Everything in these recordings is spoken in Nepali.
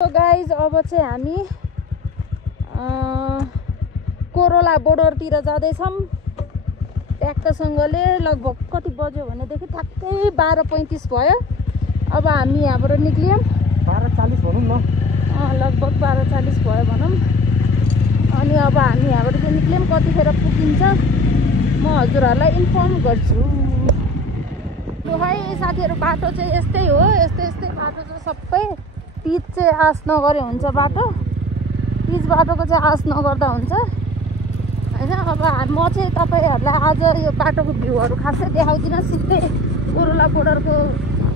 So guys, अब चाहिँ हामी कोरोला बोर्डरतिर जाँदैछौँ। ट्याक्कसँगले लगभग कति बज्यो भनेदेखि ठ्याक्कै 12:35 भयो। अब हामी यहाँबाट निक्ल्यौँ 12:40 भनौँ न। लगभग 12:40 भयो भनौँ। अनि अब हामी यहाँबाट चाहिँ निक्ल्यौँ, कतिखेर पुगिन्छ म हजुरहरूलाई इन्फर्म गर्छु। है साथीहरू, बाटो चाहिँ यस्तै हो, यस्तै बाटो चाहिँ सबै। पिच चाहिँ आश नगरे हुन्छ बाटो, पिच बाटोको चाहिँ आश नगर्दा हुन्छ होइन। अब म चाहिँ तपाईँहरूलाई आज यो बाटोको भ्यूहरू खासै देखाउँदिनँ, सिधै कोरोला बोर्डरको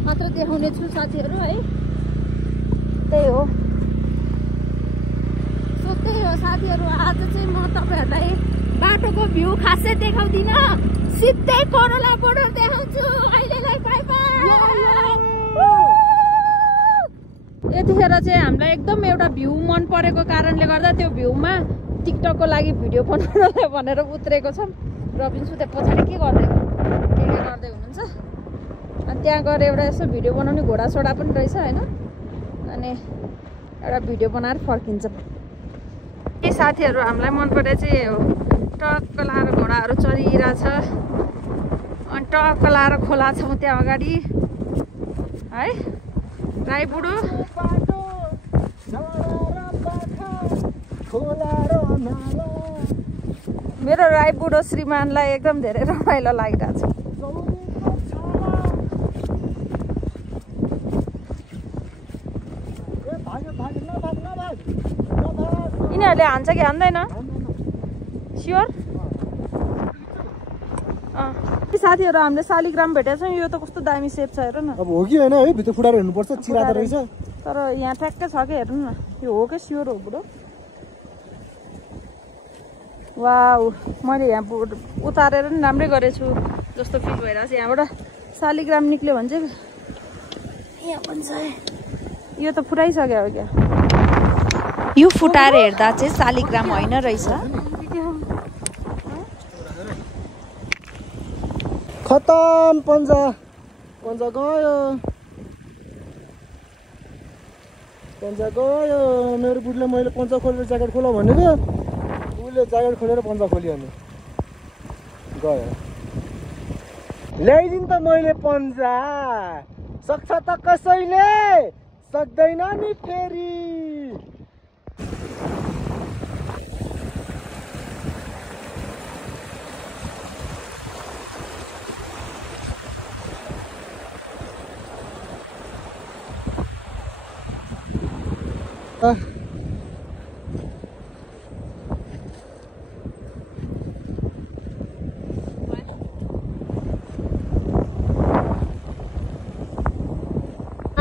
मात्र देखाउने छु साथीहरू है। त्यही हो, सो त्यही हो साथीहरू। आज चाहिँ म तपाईँहरूलाई बाटोको भ्यू खासै देखाउँदिनँ, सिधै कोरोला बोर्डर देखाउँछु। अहिलेलाई बाई बाई। यतिखेर चाहिँ हामीलाई एकदम एउटा भ्यू मन परेको कारणले गर्दा त्यो भ्यूमा टिकटकको लागि भिडियो बनाउनलाई भनेर उत्रेको छौँ। रबिन्सु त्यहाँ पछाडि के गर्दै हुनुहुन्छ। अनि त्यहाँ गएर एउटा यसो भिडियो बनाउने घोडासोडा पनि रहेछ होइन। अनि एउटा भिडियो बनाएर फर्किन्छ। यी साथीहरू हामीलाई मन परे चाहिँ हो, टक्क लाएर घोडाहरू चलिरहेछ अनि टक्क लाएर खोला छौँ त्यहाँ अगाडि है। राई बुढो मेरो राई बुढो श्रीमानलाई एकदम धेरै रमाइलो लागिरहेछ। यिनीहरूले हान्छ कि हान्दैन स्योर। साथीहरू, हामीले शालिग्राम भेटेको छौँ। यो त कस्तो दामी सेप छ हेर्नु न। अब हो कि होइन है, भित्र फुटाएर हेर्नुपर्छ, चिराएको रहेछ। तर यहाँ ठ्याक्कै छ कि हेर्नु न, यो हो कि स्योर हो बुढो। वाउ, मैले यहाँ उतारेर नि राम्रै गरेछु जस्तो फिल भइरहेको छ। यहाँबाट शालिग्राम निक्ल्यो भने चाहिँ यहाँ पनि छ। यो त फुटाइसक्यो हो क्या, यो फुटाएर हेर्दा चाहिँ शालिग्राम होइन रहेछ। खतम, पन्जा गयो। मेरो बुढीले मैले पन्जा खोलेर ज्याकेट खोला भनेको, उसले ज्याकेट खोलेर पन्जा खोलियो नि गयो। ल्याइदिनु त मैले पन्जा, सक्छ त कसैले, सक्दैन नि फेरि।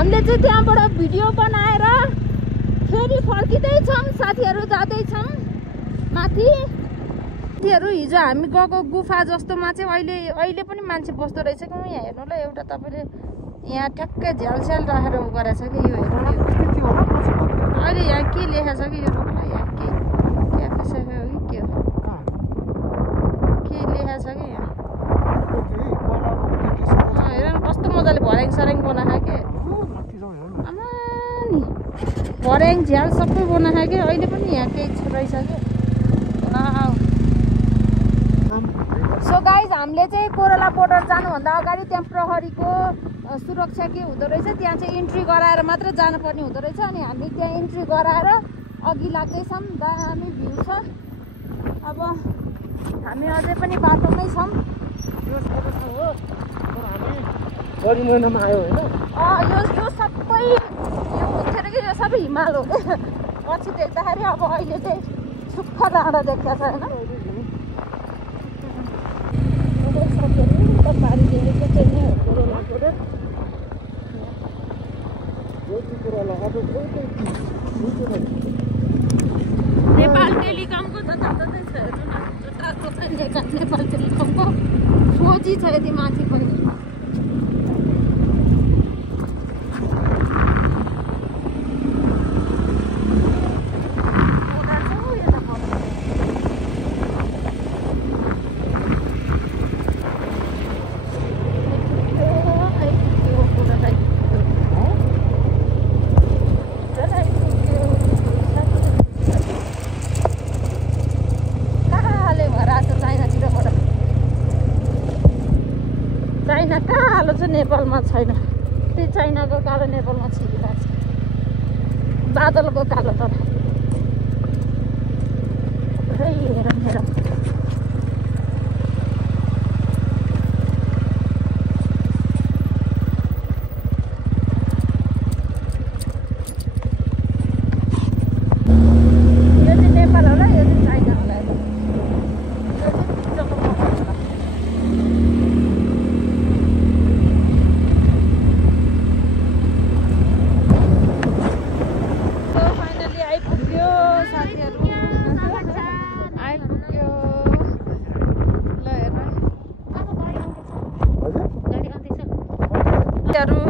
हामीले चाहिँ त्यहाँबाट भिडियो बनाएर फेरि फर्किँदैछौँ साथीहरू, जाँदैछौँ माथि। साथीहरू, हिजो हामी गएको गुफा जस्तोमा चाहिँ अहिले पनि मान्छे बस्दो रहेछ कि यहाँ हेर्नु ल। एउटा तपाईँले यहाँ ठ्याक्कै झ्यालस्याल राखेर उ गरेछ कि यो हेर्नु। अहिले यहाँ के लेखेको छ कि यो यहाँ के क्याफे सेफे हो कि के हो, के लेखेको छ कि यहाँ हेर न, कस्तो मजाले भर्याङ सऱ्याङ बनाएको के। आमा नि भर्याङ झ्याल सबै बनाएको के। अहिले पनि यहाँ केही रहेछ कि। सो गाइज, हामीले चाहिँ कोरोला बोर्डर जानुभन्दा अगाडि त्यहाँ प्रहरीको सुरक्षा के हुँदो रहेछ, त्यहाँ चाहिँ इन्ट्री गराएर मात्र जानुपर्ने हुँदो रहेछ। अनि हामी त्यहाँ इन्ट्री गराएर अघि लाग्दैछौँ। दामी भ्यू छ। अब हामी अझै पनि बाटोमै छौँ। गरी महिनामा आयो होइन। यो सबै यो उठेर कि यो सबै हिमाल हो क्या। पछि देख्दाखेरि अब अहिले चाहिँ सुक्ख डाँडा देख्छ होइन। नेपाल टेलिकमको जताततै छ हेर्नु न, जताततै नेपाल टेलिकमको फोजी छ यति माथि पनि। नेपालमा छैन त्यही चाइनाको कालो नेपालमा छिरिरहेको छ बादलको कालो तर हेरौँ हेरौँ यो चाहिँ नेपाल होला यो चाहिँ चाइना होला यो चाहिँ जग्गा होला फाइनली आइपुग्यो साथीहरू आइपुग्यो ल हेर्नु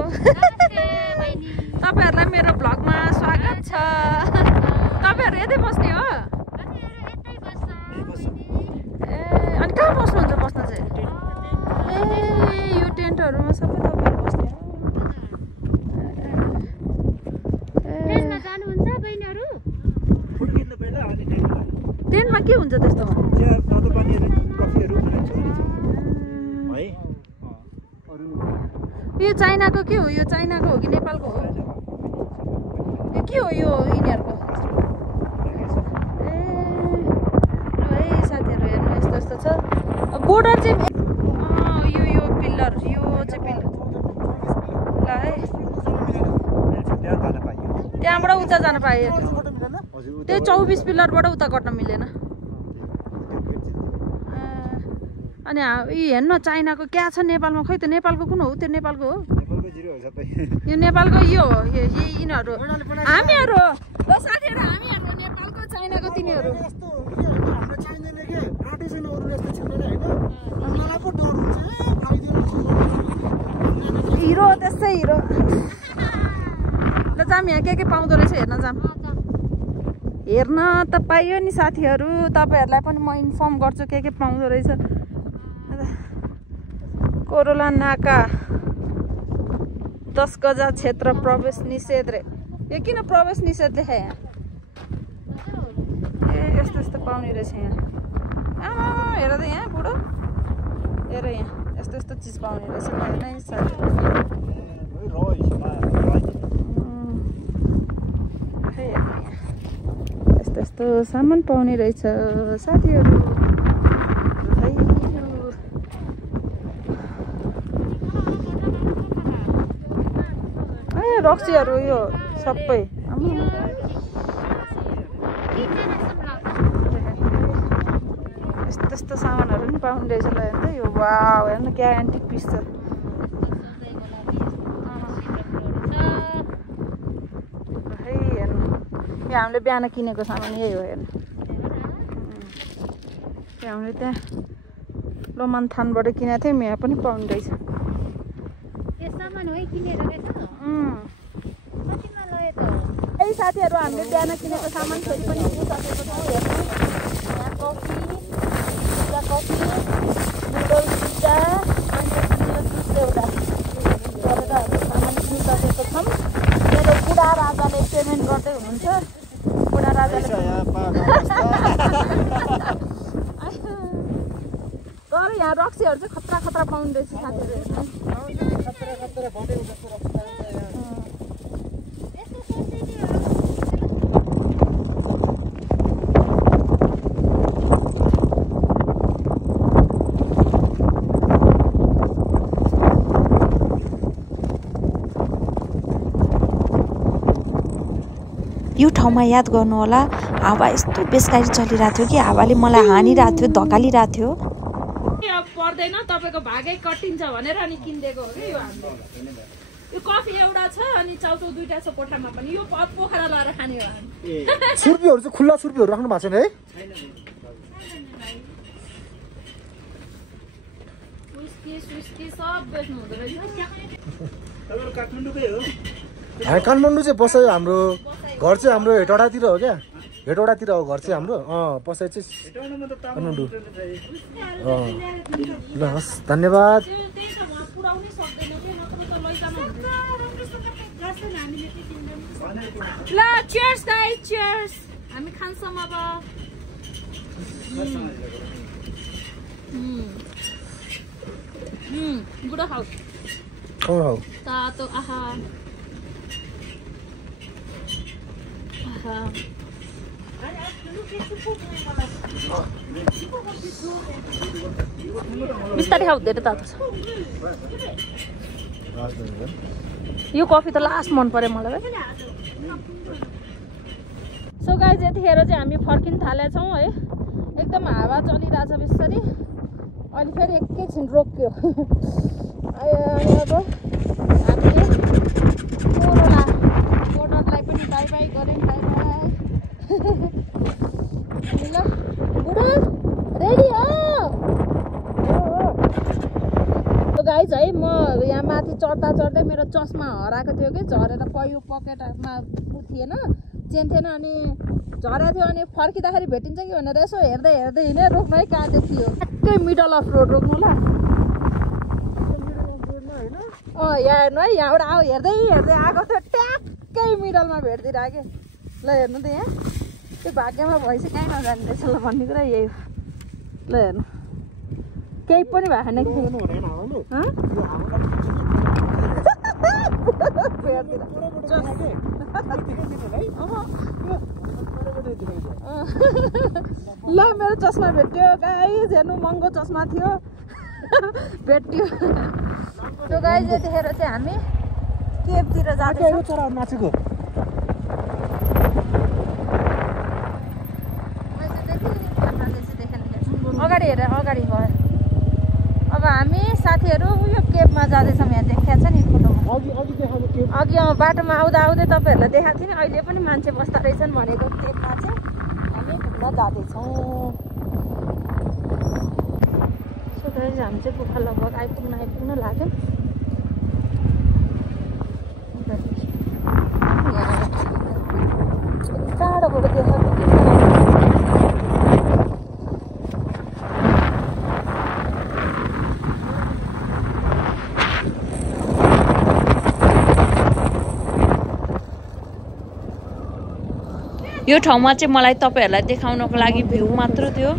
तपाईँहरूलाई मेरो भ्लगमा स्वागत छ तपाईँहरू यतै बस्ने हो ए अनि कहाँ बस्नुहुन्छ बस्न चाहिँ ए यो टेन्टहरूमा सबै तपाईँहरू बस्ने टेन्टमा के हुन्छ त्यस्तोमा यो चाइनाको के हो यो चाइनाको हो कि नेपालको हो यो के हो यो यिनीहरूको ए है साथीहरू हेर्नु यस्तो यस्तो छ बोर्डर चाहिँ यो पिल्लर यो चाहिँ पिल्लर ल है त्यहाँबाट उता जान पायो त्यही 24 पिल्लरबाट उता गर्न मिलेन अनि हेर्नु चाइनाको क्या छ नेपालमा खै त नेपालको कुन हो त्यो नेपालको हो यो नेपालको यो हो यिनीहरू हामीहरू हो साथीहरू हामीहरू नेपालको चाइनाको तिनीहरू हिरो त्यस्तै हिरो ल जाम यहाँ के पाउँदो रहेछ हेर्न जाम हेर्न त पाइयो नि साथीहरू तपाईँहरूलाई पनि म इन्फर्म गर्छु के पाउँदो रहेछ कोरोला नाका 10 गजा क्षेत्र प्रवेश निषेध रे यो किन प्रवेश निषेध लेखे यहाँ ए यस्तो यस्तो पाउने रहेछ यहाँ हेर त यहाँ बुढो हेर यहाँ यस्तो यस्तो चिज पाउने रहेछ नै यस्तो यस्तो सामान पाउने रहेछ साथीहरू रक्सीहरू यो सबै यस्तो यस्तो सामानहरू पनि पाउने रहेछ ल हेर्नु यो वाउ हेर्नु क्या एन्टिक पिस छ है हेर्नु यो हामीले बिहान किनेको सामान यही हो हेर्नु हामीले त्यहाँ रोमान थानबाट किनेको थियौँ यहाँ पनि पाउने रहेछ साथीहरू हामीले बिहान किनेको सामान फेरि पनि लिइसकेको छौँ हेर्नु यहाँ कफी नुडल्स पिज्जा अनि एउटा गरेर हामीले सामान किनिसकेको छौँ मेरो बुढा राजाले पेमेन्ट गर्दै हुनुहुन्छ बुढा राजाले तर यहाँ रक्सीहरू चाहिँ खतरा खतरा पाउने रहेछ साथीहरू यो ठाउँमा याद गर्नु होला हावा यस्तो बेसकारी चलिरहेको थियो कि हावाले मलाई हानिरहेको थियो धकालिरहेको थियो पर्दैन तपाईको भागै कटिन्छ भनेर अनि किनिदिएको हो कि यो हामीले यो कफी एउटा छ अनि चाउचाउ दुईटा छ कोठामा पनि यो पोखरा लाएर खाने हो हामी छुर्पीहरू चाहिँ खुल्ला छुर्पीहरू राख्नु भएको छैन है विस्की सब बेच्नु हुँदो रहेछ तपाईहरु काठमाडौँकै हो काठमाडौँ चाहिँ बसाइ हाम्रो घर चाहिँ हाम्रो हेटौडातिर हो क्या हेटौडातिर हो घर चाहिँ हाम्रो बसाइ चाहिँ काठमाडौँ ल हस् धन्यवाद ल चियर्स गाइस चियर्स हामी खान्छौँ अब गुड खाऊ हौ तातो आहा आहा बिस्तारै खाऊ धेरै तातो छ यो कफी त लास्ट मन पर्यो मलाई सो गाइज यतिखेर चाहिँ हामी फर्किन थालेछौँ है एकदम हावा चलिरहेछ बिस्तारै अहिले फेरि एकैछिन रोक्यो अनि अब हामीले बोर्डरलाई पनि बाई बाई गऱ्यौँ बाई बाई ल बुढो रेडी हो गाइज है म यहाँ माथि चढ्दा चढ्दै मेरो चस्मा हराएको थियो कि झरेर पयो पकेटमा थिएन चेन थिएन अनि झरेको थियो अनि फर्किँदाखेरि भेटिन्छ कि भनेर यसो हेर्दै हेर्दै हिँडेँ रोक्नु है कहाँ देखियो ट्याक्कै मिडल अफ रोड रोक्नु ल यहाँ हेर्नु है यहाँबाट आऊ हेर्दै हेर्दै आएको थियो ट्याक्कै मिडलमा भेटिदिइरहेको ल हेर्नु त यहाँ त्यो भाग्यमा भएपछि कहीँ नजाने रहेछ ल भन्ने कुरा यही हो ल हेर्नु केही पनि भएन ल मेरो चस्मा भेट्यो गाइज हेर्नु महँगो चस्मा थियो भेट्यो त्यो गाइज यतिखेर चाहिँ हामी केपतिर जाँदैछौँ नाचेको अगाडि हेर अगाडि भयो अब हामी साथीहरू यो केपमा जाँदैछौँ यहाँ देखाएको छ नि फोटोमा अघि बाटोमा आउँदा आउँदै तपाईँहरूलाई देखाएको थियो नि अहिले पनि मान्छे बस्दा रहेछन् भनेको केपमा चाहिँ हामी घुम्न जाँदैछौँ सो गाइज हामी चाहिँ गुफा लगभग आइपुग्नु लाग्यो टाढोबाट देखाएको यो ठाउँमा चाहिँ मलाई तपाईँहरूलाई देखाउनको लागि भ्यू मात्र थियो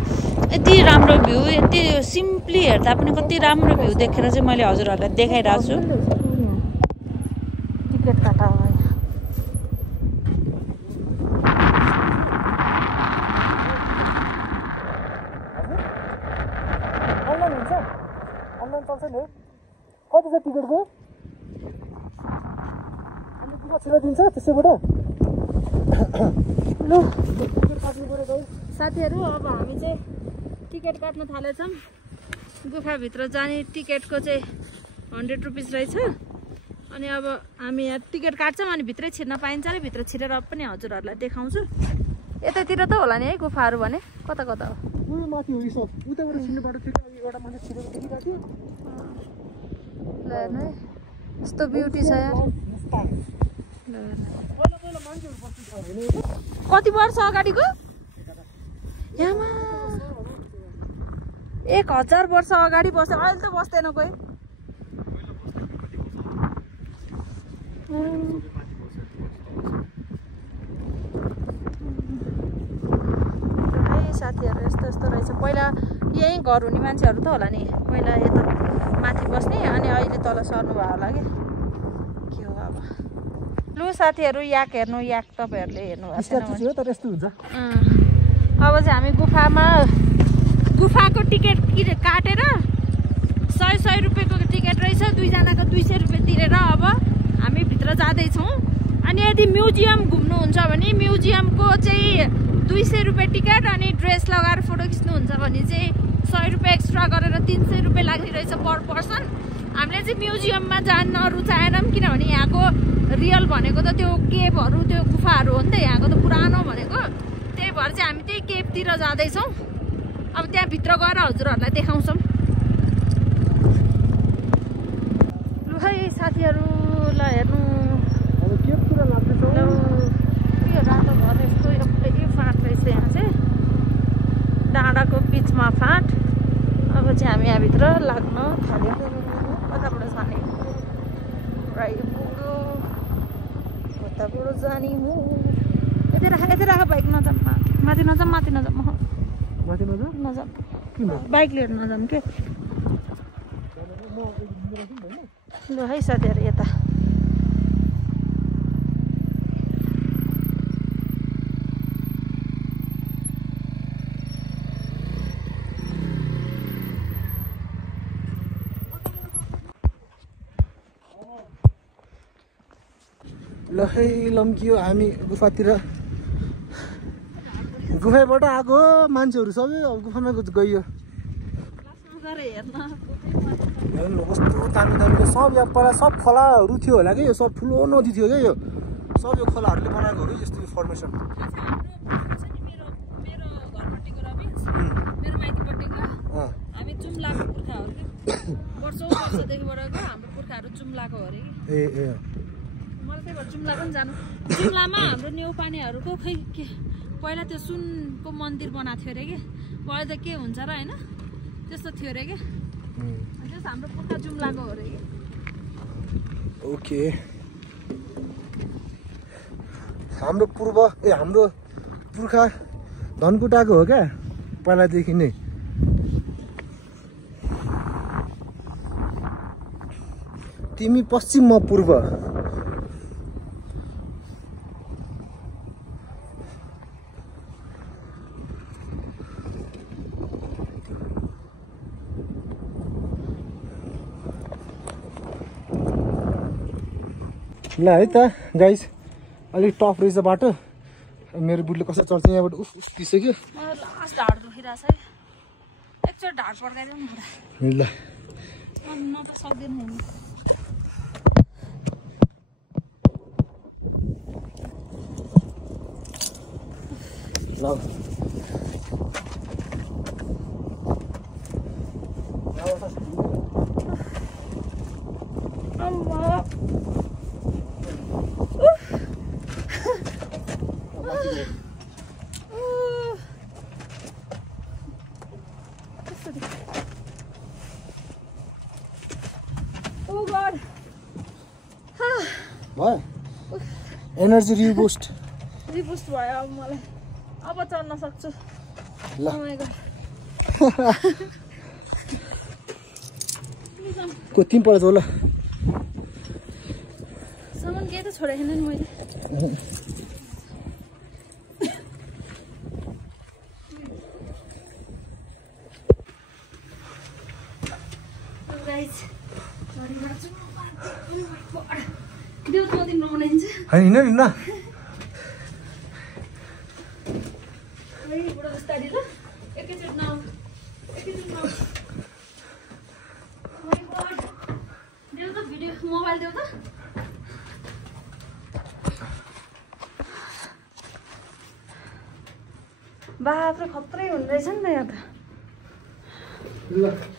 यति राम्रो भ्यू यति सिम्पली हेर्दा पनि कति राम्रो भ्यू देखेर चाहिँ मैले हजुरहरूलाई देखाइरहेको छु टिकट काटा कति छ टिकटको दिन्छ त्यसैबाट लु साथीहरू अब हामी चाहिँ टिकट काट्न थालेछौँ गुफाभित्र जाने टिकटको चाहिँ 100 रुपिस रहेछ अनि अब हामी यहाँ टिकट काट्छौँ अनि भित्रै छिर्न पाइन्छ अरे भित्र छिरेर पनि हजुरहरूलाई देखाउँछु यतातिर त होला नि है गुफाहरू भने कता कता हो ल हेर्नु है यस्तो ब्युटी छ यहाँ कति वर्ष अगाडिको यामा 1000 वर्ष अगाडि बस्यो अहिले त बस्दैन कोही साथीहरू यस्तो यस्तो रहेछ पहिला यही घर हुने मान्छेहरू त होला नि पहिला यता माथि बस्ने अनि अहिले तल सर्नु भयो होला कि के हो अब लु साथीहरू याक हेर्नु याक तपाईँहरूले हेर्नु भएको हुन्छ अब चाहिँ हामी गुफाको टिकट काटेर 100 रुपियाँको टिकट रहेछ दुईजनाको 200 रुपियाँ तिरेर अब हामी भित्र जाँदैछौँ अनि यदि म्युजियम घुम्नुहुन्छ भने म्युजियमको चाहिँ 200 रुपियाँ टिकट अनि ड्रेस लगाएर फोटो खिच्नुहुन्छ भने चाहिँ 100 रुपियाँ एक्स्ट्रा गरेर 300 रुपियाँ लाग्ने रहेछ पर पर्सन हामीले चाहिँ म्युजियममा जान्न रुचाएनौँ किनभने यहाँको रियल भनेको त त्यो केभहरू त्यो गुफाहरू हो नि त यहाँको त पुरानो भनेको त्यही भएर चाहिँ हामी त्यही केभतिर जाँदैछौँ अब त्यहाँभित्र गएर हजुरहरूलाई देखाउँछौँ लु है साथीहरू ल हेर्नु यो रातो घर यस्तो एउटै फाँट रहेछ यहाँ चाहिँ डाँडाको बिचमा फाँट अब चाहिँ हामी यहाँभित्र लाग्न थाल्यौँ कताबाट जाने कताबाट जाने हो यति राख बाइक नजाऊँ माथि नजाऊँ बाइक लिएर नजाऊँ के ल है साथीहरू यता ल है लम्कियो हामी गुफातिर गुफाबाट आएको मान्छेहरू सबै अब गुफामा गइयो हेर्नु कस्तो दामी दामीको सब यहाँ पहिला सब खोलाहरू थियो होला कि यो सब ठुलो नदी थियो क्या यो सब यो खोलाहरूले बनाएको हो कि यस्तो फर्मेसन हामी जुम्लाको पुर्खाहरू वर्षौँ वर्षदेखिबाट हाम्रो पुर्खाहरू जुम्लाको हो अरे ए ए मलाई त्यही भएर जुम्ला पनि जानु जुम्लामा हाम्रो नेउपानेहरूको खै के पहिला त्यो सुनको मन्दिर बनाएको थियो अरे कि अहिले त के हुन्छ र होइन त्यस्तो थियो अरे कि त्यस हाम्रो पुर्खा जुम्लाको हो अरे कि ओके हाम्रो हाम्रो पुर्खा धनकुटाको हो क्या पहिलादेखि नै तिमी पश्चिम म पूर्व ल है त गाइस अलिक टफ रहेछ बाटो मेरो बुढले कसरी चल्छ यहाँबाट उफ दिइसक्यो लास्ट ढाड दुखिरहेछ है एकचोटि ढाड पड्काइदिउँ न ल म त सक्दिनँ ल भयो एनर्जी रिबुस्ट भयो अब मलाई अब चढ्न सक्छु ल को तिमी पर जाऊ ल सामान केही त छोडेको छैन नि मैले हिँड हिँड मोबाइल देऊ त बाख्रो खत्रै हुँदो रहेछ नि त यहाँ त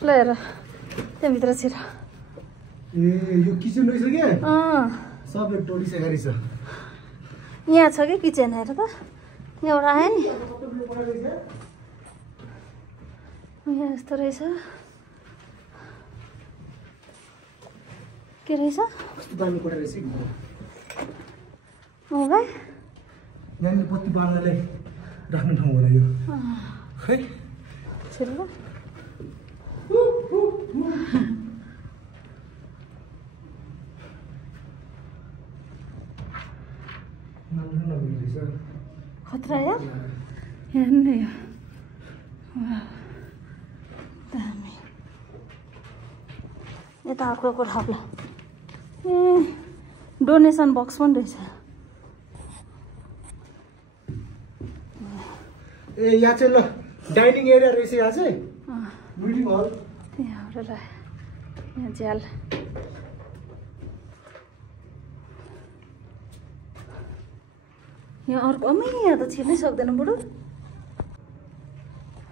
ल हेर त्यहाँभित्र छिर ए यो किचन रहेछ क्या सबै टोलिसकेको रहेछ यहाँ छ कि किचन हेर त एउटा आयो नि यहाँ यस्तो रहेछ के रहेछ कस्तो दामी कोठा रहेछ भाइ यहाँनिर बत्ती बाल्नलाई राख्ने ठाउँ होला यो खै छिर ल खतरा यार हेर्नु यो दामी यता अर्को कोठा होला ए डोनेसन बक्स पनि रहेछ ए यहाँ चाहिँ ल डाइनिङ एरिया रहेछ यहाँ चाहिँ मिटिङ हल त्यहाँबाट ल यहाँ झ्याल यहाँ अर्को अमै यहाँ त छिर्नै सक्दैन बुढो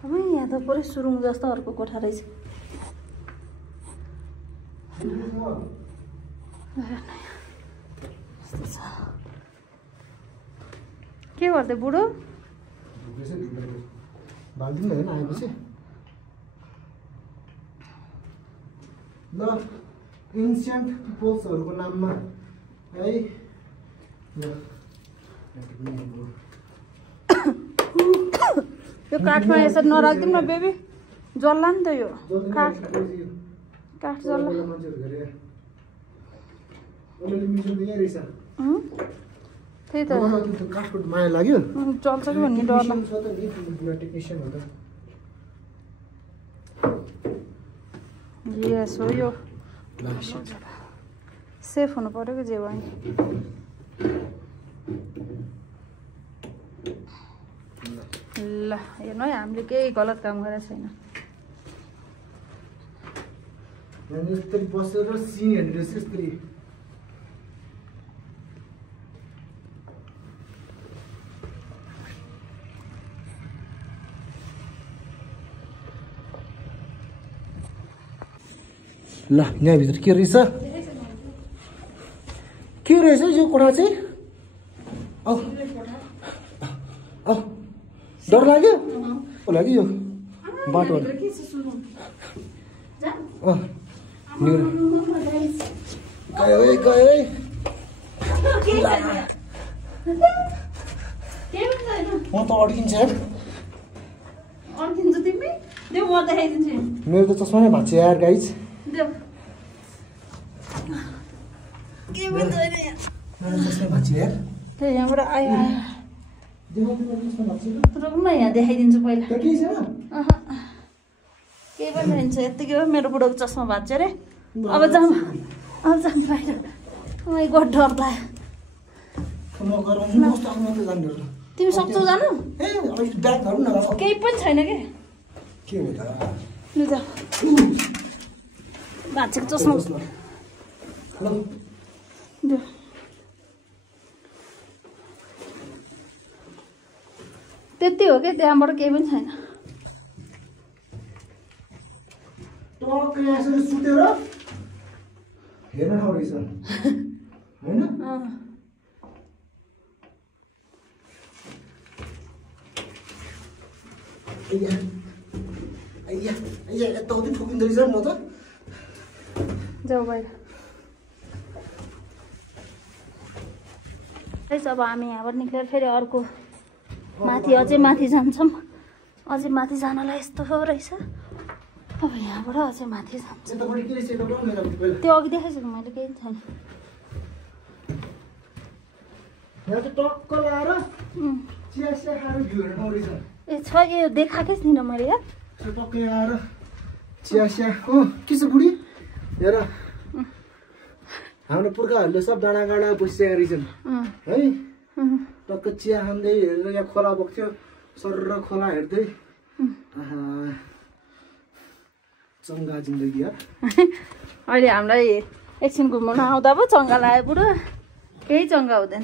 अमै यहाँ त पुरै सुरुङ जस्तो अर्को कोठा रहेछ के गर्दै बुढो बाल्दिउँ न आएपछि ल एन्सियन्ट पिपल्सहरूको नाममा है यो काठमा यसरी नराख्दिउँ न बेबी जल्ला नि त यो काठ जल्ला अलिअलि मिसो त यहीँ रहेछ त्यही त त्यो काठको माया लाग्यो चल्छ कि भन्ने डर लाग्छ छ त नि टेक्निसियन हो त यस हो यो सेफ हुनु पर्यो कि जे भयो ल हेर्नु है हामीले केही गलत काम गरेको छैन यस्तरी बसेर सिन हेर्ने रहेछ यस्तरी ल यहाँभित्र के रहेछ यो कोठा चाहिँ डर लाग्यो लाग्यो यो बाटो गयो म त अड्किन्छ मेरो त चस्मा नै भएको छ यार गाइज यहाँबाट आयो रुक्न यहाँ देखाइदिन्छु पहिला केही पनि रहन्छ यत्तिकै हो मेरो बुढोको चस्मा भाँच्छ अरे अब जाऊँ बाहिर गड डर लाग्यो तिमी सक्छौ जानु केही पनि छैन कि भाँचेको चस्मा त्यति हो कि त्यहाँबाट केही पनि छैन सुतेर हेर्न ठाउँ रहेछ होइन यताउति ठोकिँदो रहेछ म त जाऊ बाहिर अब हामी यहाँबाट निक्लेर फेरि अर्को माथि अझै माथि जान्छौँ अझै माथि जानलाई यस्तो रहेछ अब यहाँबाट अझै माथि जान्छ त्यो अघि देखाइछु मैले केही छैन ए छ यो देखाएकै थिइनँ मैले यार टक्कै आएर चिया के छ बुढी हेर हाम्रो पुर्खाहरूले सब डाँडा गाडा बसिसकेका रहेछन् है टक्क चिया खाँदै हेरेर यहाँ खोला बग्थ्यो सरर खोला हेर्दै चङ्गा जिन्दगी यार अहिले हामीलाई एकछिन घुम्न आउँदा पो चङ्गा लाग्यो बुढो केही चङ्गा हुँदैन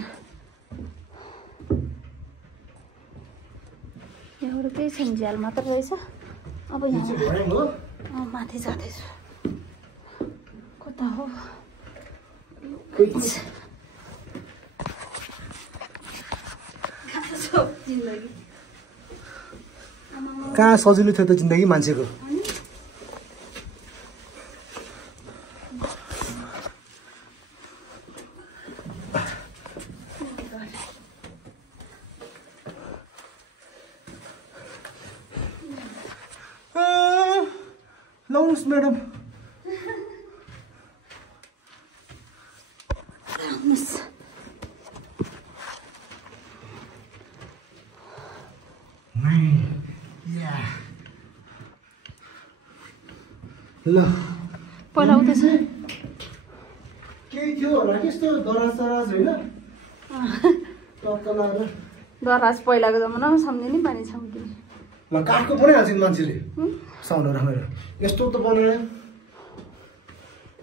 यहाँबाट केही छैन झ्याल मात्र रहेछ अब यहाँ माथि जाँदैछु कता हो कहाँ सजिलो थियो त जिन्दगी मान्छेको लाउनुहोस् म्याडम ल पहिला उठेछ केही थियो होला कि यस्तो दराज सराज होइन टक्क लगाएर दराज पहिलाको जमानामा सम्झिने पानी सम्झिने ल काठको बनाइहाल्छ नि मान्छेले साउन्ड राखेर यस्तो त बनायो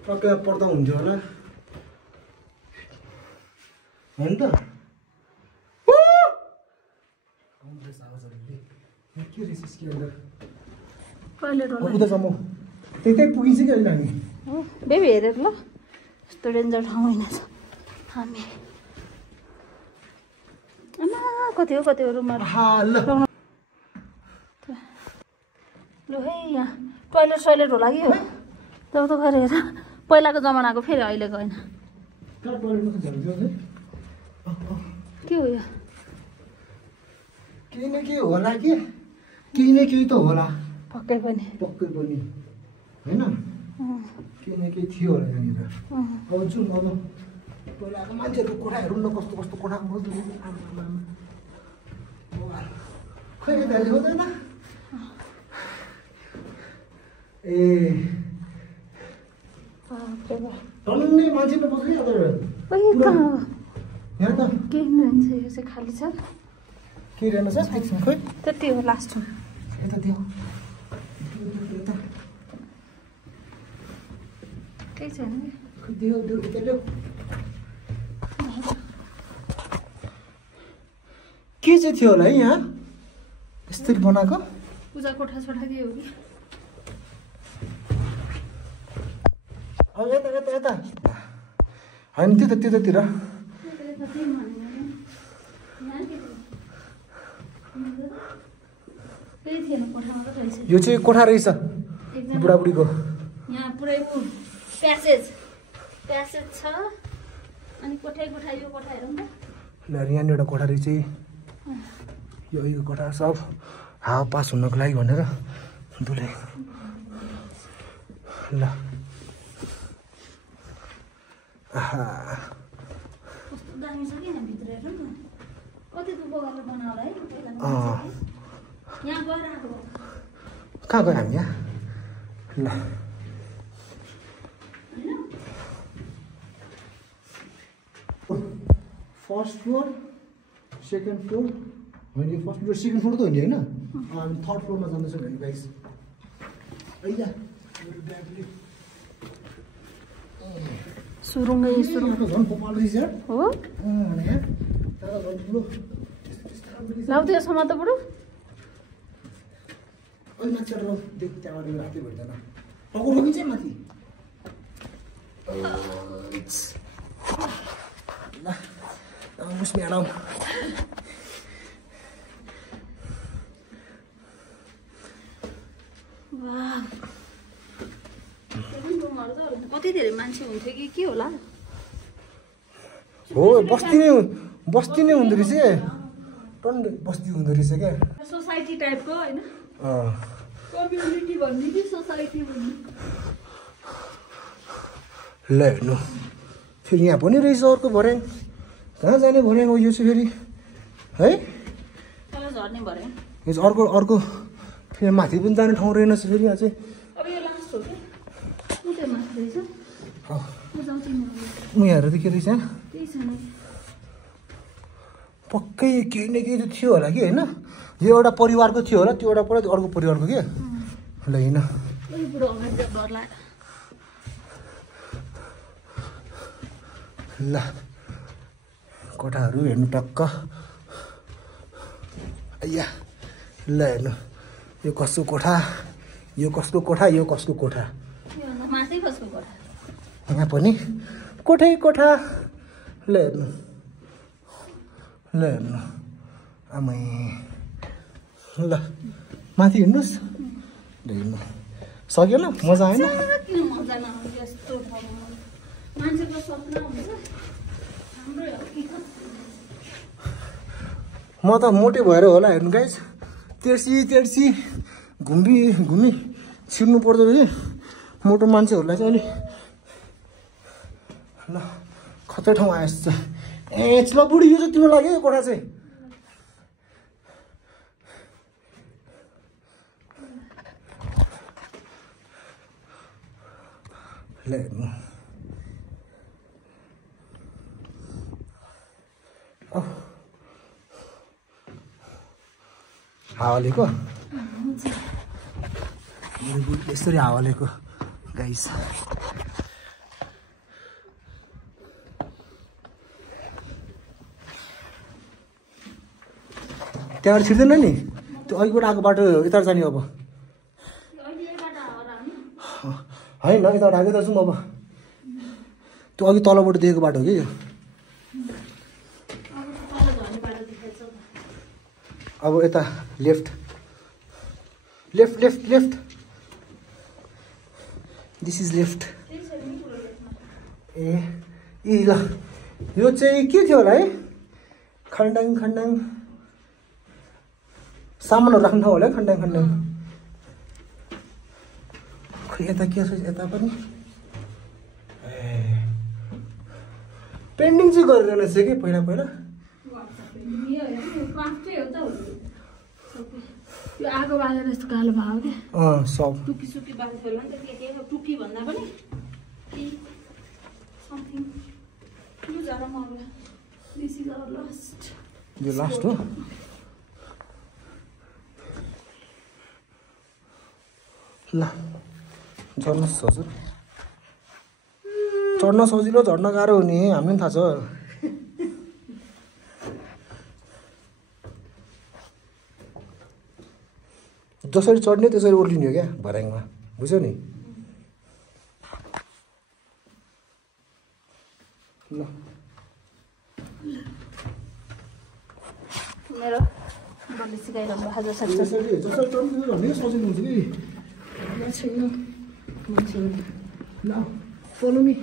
टक्कै पर्दा हुन्थ्यो होला होइन त के रहेछ के अन्त उता त्यतै पुगिन्छ कि अहिले हामी बेबी हेरेर ल यस्तो डेन्जर ठाउँ होइन छ हामी आमा कति हो रुममा लु है यहाँ टोइलेट होला कि हो जब त गरेर पहिलाको जमानाको फेरि अहिलेको होइन के हो यो केही न केही होला कि केही न केही त होला पक्कै पनि होइन केही न केही थियो होला यहाँनिर अब जाउँ अब पहिलाको मान्छेहरूको कोठा हेरौँ न कस्तो कस्तो कोठा खै यता ल्याउँदैन ए टन्नै मान्छे त बस्ने यहाँ त केही रहन्छ यो चाहिँ खाली छ के रहेन छ खै त्यति हो लास्टमा यता त्यो केही छैन त्यो यता ल्याऊ के चाहिँ थियो होला है यहाँ यसरी बनाएको पूजा कोठा छोठा के हो कि यता यता यता होइन त्यतातिर यो चाहिँ कोठा रहेछ बुढाबुढीको यहाँ पुरै प्यासेज छ अनि कोठा यो कोठा हेरौँ त ल यहाँनिर एउटा कोठा रहेछ यो कोठा सब हावा पास हुनको लागि भनेर दुले ल कस्तो दामी छ कि यहाँ भित्र हेरौँ न कति दुःख गरेर बनाउला है यहाँ गएर आएको कहाँ गयो हामी यहाँ ल फर्स्ट फ्लोर सेकेन्ड फ्लोर होइन यो फर्स्ट फ्लोर सेकेन्ड फ्लोर त होइन हामी थर्ड फ्लोरमा जाँदैछौँ भने गाइस सुरुङ्गै झन् कपाल रहेछ हो लाउँथ्यो यसमा त बुढो माथि त्यहाँबाट हातै भेट्दैन पक्राउ चाहिँ माथि म्याडम कति धेरै मान्छे हुन्थ्यो कि के होला हो बस्ती नै हुँदो रहेछ टन्डै बस्ती हुँदो रहेछ क्या सोसाइटी टाइपको होइन कम्युनिटी भन्ने कि सोसाइटी भन्ने ल हेर्नु फेरि यहाँ पनि रहेछ अर्को भर्याङ कहाँ जाने भर्याङ हो यो चाहिँ फेरि है तल झर्ने भर्याङ यो चाहिँ अर्को फेरि माथि पनि जाने ठाउँ रहेनछ फेरि यहाँ चाहिँ अब यो लास्ट हो क्या त्यो माथि रहेछ उनीहरू त के रहेछ त्यही छैन पक्कै केही न केही त थियो होला कि होइन यो एउटा परिवारको थियो होला त्यो एउटा पऱ्यो त्यो अर्को परिवारको के ल होइन ल कोठाहरू हेर्नु टक्क अಯ್या ल हेर्नु यो कसको कोठा यो कसको कोठा यो कसको कोठा यहाँ पनि कोठै कोठा ल हेर्नु आमै ल माथि हिँड्नुहोस् ल हिँड्नु सक्यो ल मजा आएन म त मोटे भएर होला हेर्नु गाइस तेर्सी घुमी छिर्नु पर्दो रहेछ मोटो मान्छेहरूलाई चाहिँ अलिक ल खतरा ठाउँ आएछ ल बुढी यो चाहिँ तिम्रो लाग्यो यो कोठा चाहिँ ल हेर्नु हावालेको यसरी हावालेको गाइस त्यहाँबाट छिर्दैन नि त्यो अघिबाट आएको बाटो यता जाने अब होइन यताबाट आएको त जाउँ अब त्यो अघि तलबाट दिएको बाटो हो कि यो अब यता लेफ्ट दिस इज लेफ्ट ए ल यो चाहिँ के थियो होला है खन्डाङ सामानहरू राख्नु ठाउँ होला है खन्डाङ खै यता के छ यता पनि पेन्डिङ चाहिँ गरेर रहेछ कि पहिला यो आगो बालेर यस्तो कालो भयो क्या सब टुकी सुकी बाल्थ्यो होला नि त के टुकी भन्दा पनि समथिङ यो जरा मर्ला दिस इज आवर लास्ट यो लास्ट हो ल चढ्नुहोस् हजुर चढ्न सजिलो झर्न गाह्रो हो नि हामीलाई पनि थाहा छ जसरी चढ्ने त्यसरी ओर्लिने हो क्या भर्याङमा बुझ्यौ नि ल मेरो बलि सिकाइरहनु भएको जसरी जसरी चढ्नु भने सजिलो हुन्छ कि ल फलो मी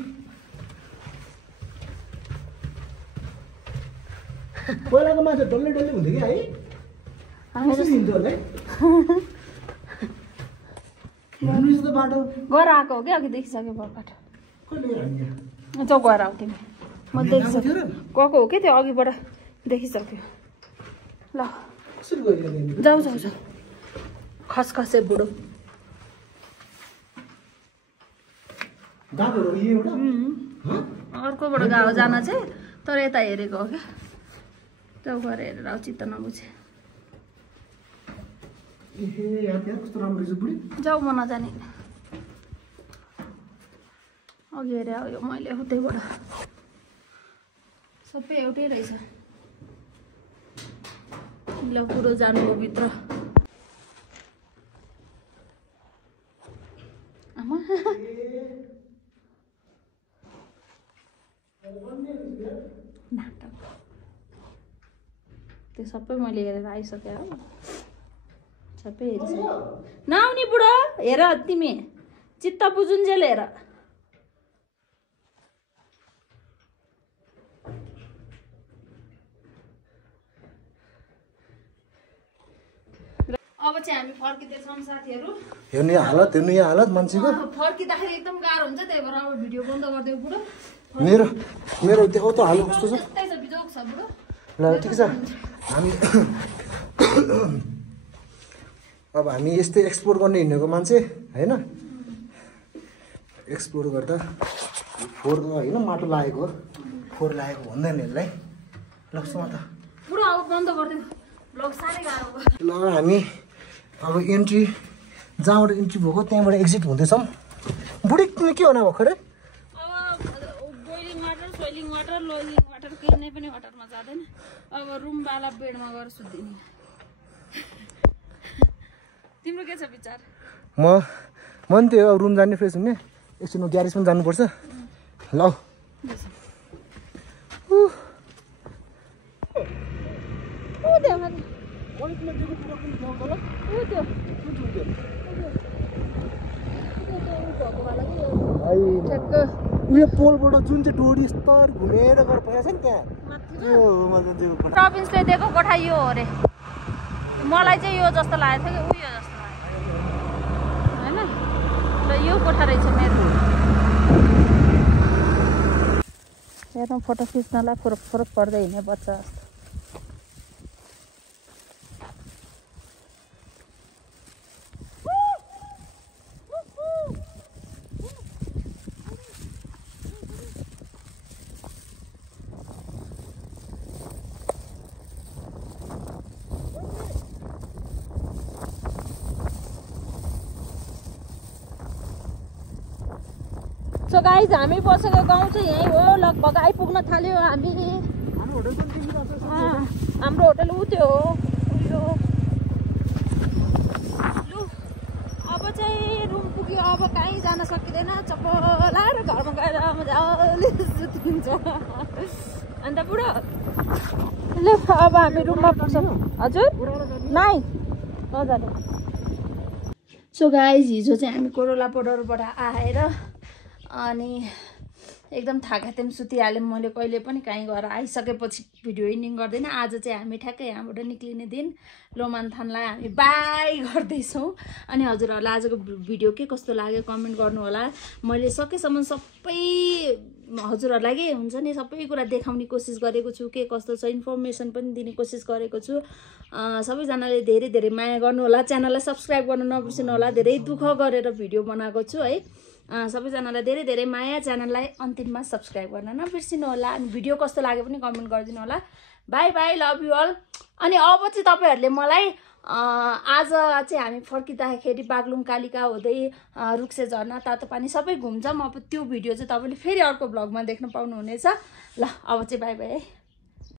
पहिलाको मान्छे डल्लै डल्लै हुन्थ्यो कि है कसरी हिँड्थ्यो होला है त बाटो गएर आएको हो कि अघि देखिसक्यो भर्खर कहिले हामी जाउ गएर आऊ तिमी म देखिसक्यो गएको हो कि त्यो अघिबाट देखिसक्यो ल कसरी गइरहने जाऊ जाऊ जाऊ खसखसे बुढो गाडोहरू यो एउटा अर्कोबाट गएको जान चाहिँ तर यता हेरेको हो क्या जाउ गएर हेरेर आऊ चित्त नबुझे ए यहाँ त्यहाँ कस्तो राम्रो रहेछ बुढी जाऊ म नजाने अघि हेरे आऊ यो मैले उतैबाट सबै एउटै रहेछ ल बुढो जानुभयो भित्र आमा नाटक त्यो सबै मैले हेरेर आइसकेँ हो सबै हेरिसकेँ नआउने बुढो हेर तिमी चित्त बुझुन्जेल हेर अब चाहिँ हामी फर्किँदैछौँ साथीहरू हेर्ने हालत मान्छेको फर्किँदाखेरि एकदम गाह्रो हुन्छ त्यही भएर अब भिडियो बन्द गरिदियो बुढो मेरो त्यो त हाल कस्तो छ त्यस्तै छ बिजोग छ बुढो ल ठिक छ हामी अब हामी यस्तै एक्सप्लोर गर्ने हिँडेको मान्छे होइन एक्सप्लोर गर्दा फोहोर होइन माटो लागेको फोहोर लागेको भन्दैन यसलाई लक्ष्मा त बुढो अब बन्द गरिदियो ब्लग साह्रै गाह्रो भयो ल हामी अब इन्ट्री जहाँबाट इन्ट्री भएको त्यहाँबाट एक्जिट हुँदैछौँ बुढी तिमी के हुने भर्खर अब boiling water swelling water लोइलिङ water केही नै पनि वाटरमा जाँदैन अब रुमवाला बेडमा गएर सुत्दिने तिम्रो के छ विचार म पनि त्यो अब रुम जाने फ्रेस हुने एकछिन ग्यारेज पनि जानुपर्छ ल उयो पोलबाट जुन चाहिँ डोरी स्तर घुमेर गएर पठाएको छ नि त्यहाँ प्रोभिन्सले दिएको कोठा यो हो अरे मलाई चाहिँ यो जस्तो लागेको थियो कि उयो जस्तो लाग्यो होइन ल यो कोठा रहेछ मेरो हेर्नु फोटो खिच्नलाई फरक फरक पर्दै हिँड्ने बच्चा जस्तो सो गाइज हामी बसेको गाउँ चाहिँ यहीँ हो लगभग आइपुग्न थाल्यो हामी हाम्रो होटल ऊ त्यो हो उयो लु अब चाहिँ रुम पुग्यो अब कहीँ जान सकिँदैन चप्पलाएर घरमा गएर मजाले सुतिन्छ अन्त बुढो ल अब हामी रुममा पुग्छौँ हजुर नाइ नजाने सो गाइज हिजो चाहिँ हामी कोरोला बोर्डरबाट आएर अनि एकदम थाकाथेम सुतिहालेँ मैले कहिले पनि कहीँ गएर आइसकेपछि भिडियो एन्डिङ गर्दैन। आज चाहिँ हामी ठ्याक्कै यहाँबाट निक्लिने दिन लोमान्थानलाई हामी बाई गर्दैछौँ। अनि हजुरहरूलाई आजको भिडियो के कस्तो लाग्यो कमेन्ट गर्नु होला। मैले सकेसम्म सबै हजुरहरूलाई के हुन्छ नि सबै कुरा देखाउने कोसिस गरेको छु, के कस्तो छ इन्फर्मेसन पनि दिने कोसिस गरेको छु। सबैजनाले धेरै धेरै माया गर्नु होला, च्यानललाई सब्सक्राइब गर्नु नबिर्सिनु होला। धेरै दुःख गरेर भिडियो बनाएको छु है। सबैजनालाई धेरै धेरै माया, च्यानललाई अन्तिममा सब्सक्राइब गर्न नबिर्सिनु होला। अनि भिडियो कस्तो लाग्यो पनि कमेन्ट गरिदिनु होला। Bye bye, love you all. अनि अब चाहिँ तपाईँहरूले मलाई आज चाहिँ हामी फर्किँदाखेरि बागलुङ कालिका हुँदै रुक्से झरना तातो पानी सबै घुम्छौँ। अब त्यो भिडियो चाहिँ तपाईँले फेरि अर्को भ्लगमा देख्न पाउनुहुनेछ। ल अब चाहिँ बाई बाई है।